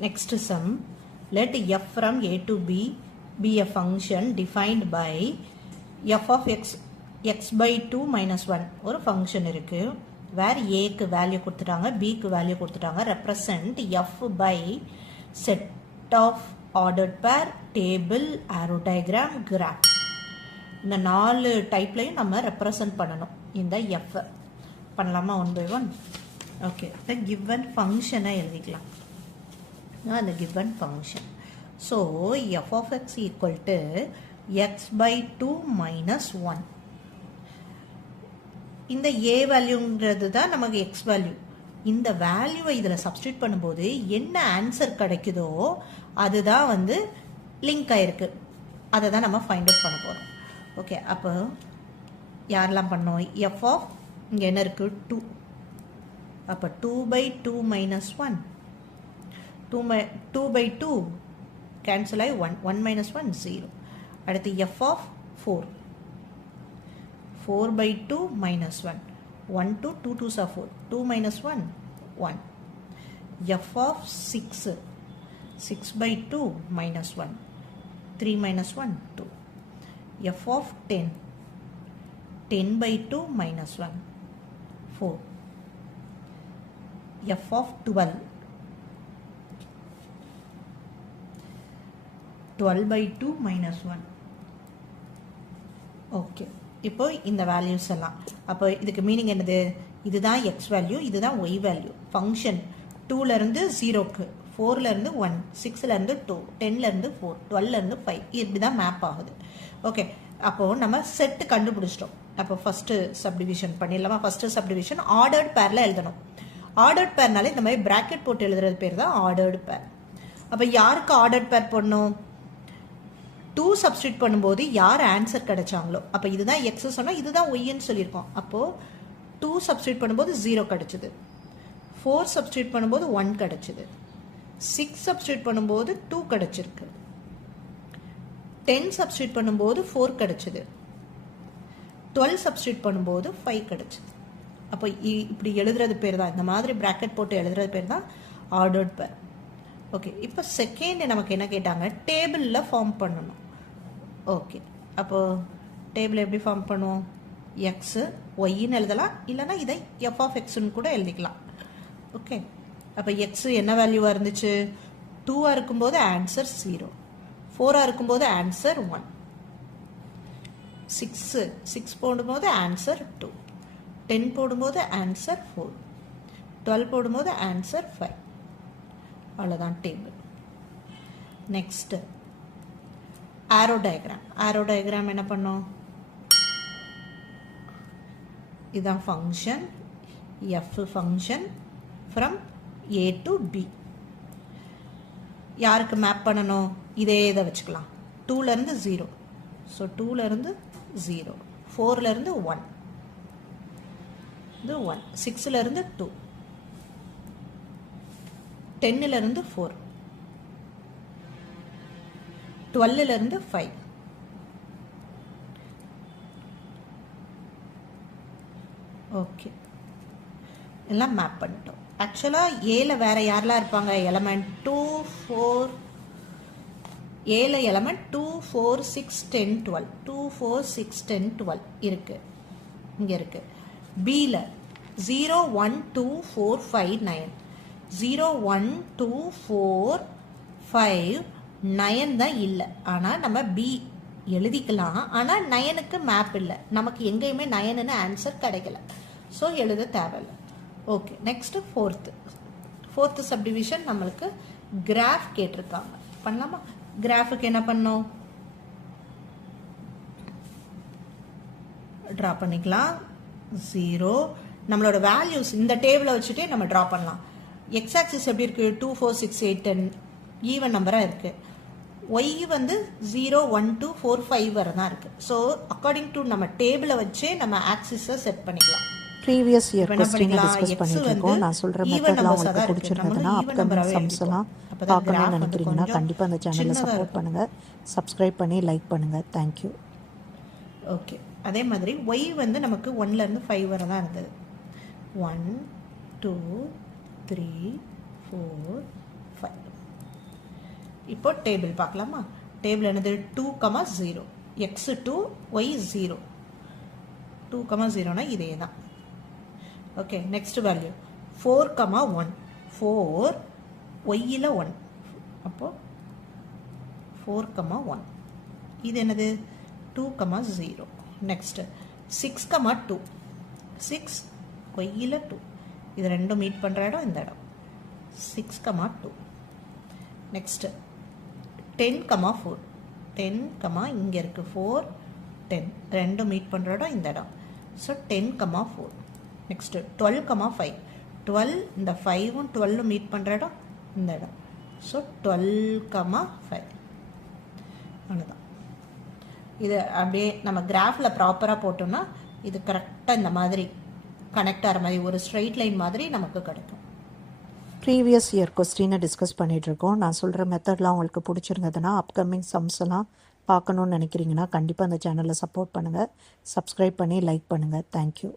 Next sum, let f from a to b be a function defined by f of x by 2 minus 1 ஒரு function இருக்கு where a க்கு value கொடுத்துட்டாங்க b க்கு value கொடுத்துட்டாங்க represent f by set of ordered pair, table, arrow diagram, graph. இந்த 4 டைப்லையும் நம்ம represent பண்ணணும் இந்த f பண்ணலாமா one by one. Okay, the given ஃபங்க்ஷனை எழுதிக்கலாம். the given function. So f of x equal to x by 2 minus 1. இந்த a வேல்யூங்கிறது தான் நமக்கு x வேல்யூ. இந்த வேல்யூவை இதில் சப்ஸ்டியூட் பண்ணும்போது என்ன ஆன்சர் கிடைக்குதோ அதுதான் வந்து லிங்க் ஆயிருக்கு. அதை தான் நம்ம ஃபைண்ட் அவுட் பண்ண போகிறோம். ஓகே, அப்போ யாரெல்லாம் பண்ணோம்? எஃப் ஆஃப் இங்கே என்ன இருக்குது? 2. அப்போ 2 by 2 minus 1. 2 by 2 கேன்சல் ஆகி 1 minus 1 0. அடுத்து F of 4. 4 by 2 minus 1. 1 2 2 2s are 4. 2 minus 1 1. F of 6. 6 by 2 minus 1. 3 minus 1 2. F of 10. 10 by 2 minus 1 4. F of 12. 12 by 2 minus 1. Okay, இப்போ இந்த வேல்யூஸ் எல்லாம் அப்போ இதுக்கு மீனிங் என்னது? இதுதான் எக்ஸ் வேல்யூ, இதுதான் ஒய் வேல்யூ. ஃபங்க்ஷன் 2லேருந்து 0க்கு, 4லேருந்து 1, 6லேருந்து 2, 10லேருந்து 4, 12லேருந்து 5 இப்படி தான் மேப் ஆகுது. ஓகே, அப்போது நம்ம செட்டு கண்டுபிடிச்சிட்டோம். அப்போ ஃபஸ்ட்டு சப்டிவிஷன் பண்ணிடலாமா? ஃபஸ்ட்டு சப்டிவிஷன் ஆர்டர்ட் பேரில் எழுதணும். ஆர்டர்ட் பேர்னாலே இந்த மாதிரி ப்ராக்கெட் போட்டு எழுதுறது பேர் தான் ஆர்டர்டு பேர். அப்போ யாருக்கு ஆர்டர்ட் பேர் போடணும்? 2 சப்ஸ்டியூட் பண்ணும்போது யார் ஆன்சர் கிடைச்சாங்களோ, அப்போ இதுதான் எக்ஸ் சொன்னால் இதுதான் ஒய்ன்னு சொல்லியிருக்கோம். அப்போது 2 சப்ஸ்டியூட் பண்ணும்போது 0 கிடச்சிது. 4 சப்ஸ்டியூட் பண்ணும்போது 1 கிடச்சிது. 6 சப்ஸ்டியூட் பண்ணும்போது 2 கிடச்சிருக்கு. 10 சப்ஸ்டியூட் பண்ணும்போது 4 கிடச்சிது. 12 சப்ஸ்டியூட் பண்ணும்போது 5 கிடச்சிது. அப்போ இப்படி எழுதுறது பேர் தான், இந்த மாதிரி ப்ராக்கெட் போட்டு எழுதுறது பேர் தான் ஆர்டர்ட் பேர். ஓகே, இப்போ செகண்ட் நமக்கு என்ன கேட்டாங்க? டேபிளில் ஃபார்ம் பண்ணணும். ஓகே, அப்போது டேபிள் எப்படி ஃபார்ம் பண்ணுவோம்? எக்ஸு ஒய்ன்னு எழுதலாம், இல்லைனா இதை எஃப் ஆஃப் எக்ஸுன்னு கூட எழுதிக்கலாம். ஓகே, அப்போ எக்ஸு என்ன வேல்யூவாக இருந்துச்சு? 2ஆக இருக்கும்போது ஆன்சர் 0, 4ஆக இருக்கும்போது ஆன்சர் 1, 6 போடும்போது ஆன்சர் 2, 10 போடும்போது ஆன்சர் 4, 12 போடும்போது ஆன்சர் 5. அவ்வளோதான் table. Next arrow diagram. Arrow diagram என்ன பண்ணோம்? இதுதான் function F function from A to B. யாருக்கு மேப் பண்ணணும்? இதே இதை வச்சுக்கலாம். 2லேருந்து 0, ஸோ 2லேருந்து 0, 4லேருந்து 1, இது 1, 6லேருந்து 2, 10லேருந்து 4, 12லேருந்து 5. ஓகே, எல்லாம் மேப் பண்ணிட்டோம். ஆக்சுவலாக ஏல வேற யாரெல்லாம் இருப்பாங்க? எலமெண்ட் 2 4, ஏல எலமெண்ட் 2 4 6 10 12, 2 4 6 10 12 இருக்கு, இங்கே இருக்கு. பியில் 0 1 2 4 5 9, 0 1 2 4 5 9 தான் இல்லை. ஆனால் நம்ம பி எழுதிக்கலாம், ஆனால் 9க்கு மேப் இல்லை. நமக்கு எங்கேயுமே 9ன்னு ஆன்சர் கிடைக்கல, ஸோ எழுத தேவையில்லை. ஓகே, நெக்ஸ்ட்டு ஃபோர்த்து சப்டிவிஷன் நம்மளுக்கு கிராஃப் கேட்டிருக்காங்க. பண்ணலாமா? கிராஃபுக்கு என்ன பண்ணோம்? ட்ரா பண்ணிக்கலாம். 0 நம்மளோட வேல்யூஸ் இந்த டேபிளை வச்சுட்டே நம்ம ட்ரா பண்ணலாம். எக்ஸ் ஆக்சிஸ் எப்படி இருக்குது? 2 4 6 8 10 ஈவன் நம்பராக இருக்குது. ஒய் வந்து 0 1 2 4 5 வரை தான் இருக்குது. ஸோ அக்கார்டிங் டு நம்ம டேபிளை வச்சே நம்ம ஆக்சிஸை செட் பண்ணிக்கலாம். ப்ரீவியஸ் இயர் क्वेश्चन டிஸ்கஸ் பண்ணிட்டு இருக்கோம். நான் சொல்ற மெத்தட்லாம் உங்களுக்கு பிடிச்சிருந்ததுன்னா அப்கமிங் சம்ஸ் எல்லாம் பார்க்கணும்னு நினைக்கிறீங்கன்னா கண்டிப்பாக அந்த சேனலை சப்போர்ட் பண்ணுங்கள், சப்ஸ்கிரைப் பண்ணி லைக் பண்ணுங்கள். தேங்க்யூ. ஓகே, அதே மாதிரி ஒய் வந்து நமக்கு 1லேருந்து 5 வரை தான் இருந்தது. 1 2 3 4 5 இப்போ டேபிள் பார்க்கலாமா? டேபிள் என்னது? 2,0 x 2 y 0. 2,0னா இதே தான். Okay, next value 4,1. 4 yல 1. அப்போ 4,1. இது என்னது? 2,0. நெக்ஸ்ட் 6,2. 6 yல 2. இது ரெண்டும் மீட் பண்ணுற இடம் இந்த இடம். 6,2. நெக்ஸ்ட் 10,4. 10, இங்கே இருக்குது 4, 10. ரெண்டும் மீட் பண்ணுற இடம் இந்த இடம். ஸோ 10,4. நெக்ஸ்ட் 12,5. 12, இந்த 5ம் 12 மீட் பண்ணுற இடம் இந்த இடம். ஸோ 12,5. அவ்வளோதான். இது அப்படியே நம்ம கிராஃபில் ப்ராப்பராக போட்டோம்னா இது கரெக்டாக இந்த மாதிரி கனெக்ட் ஆகிற மாதிரி ஒரு ஸ்ட்ரெயிட் லைன் மாதிரி நமக்கு கிடைக்கும். ப்ரீவியஸ் இயர் கொஸ்டினை டிஸ்கஸ் பண்ணிகிட்ருக்கோம். நான் சொல்கிற மெத்தட்லாம் உங்களுக்கு பிடிச்சிருந்ததுன்னா அப்கமிங் சம்ஸ் எல்லாம் பார்க்கணுன்னு நினைக்கிறீங்கன்னா கண்டிப்பாக அந்த சேனலை சப்போர்ட் பண்ணுங்கள். சப்ஸ்கிரைப் பண்ணி லைக் பண்ணுங்கள். தேங்க்யூ.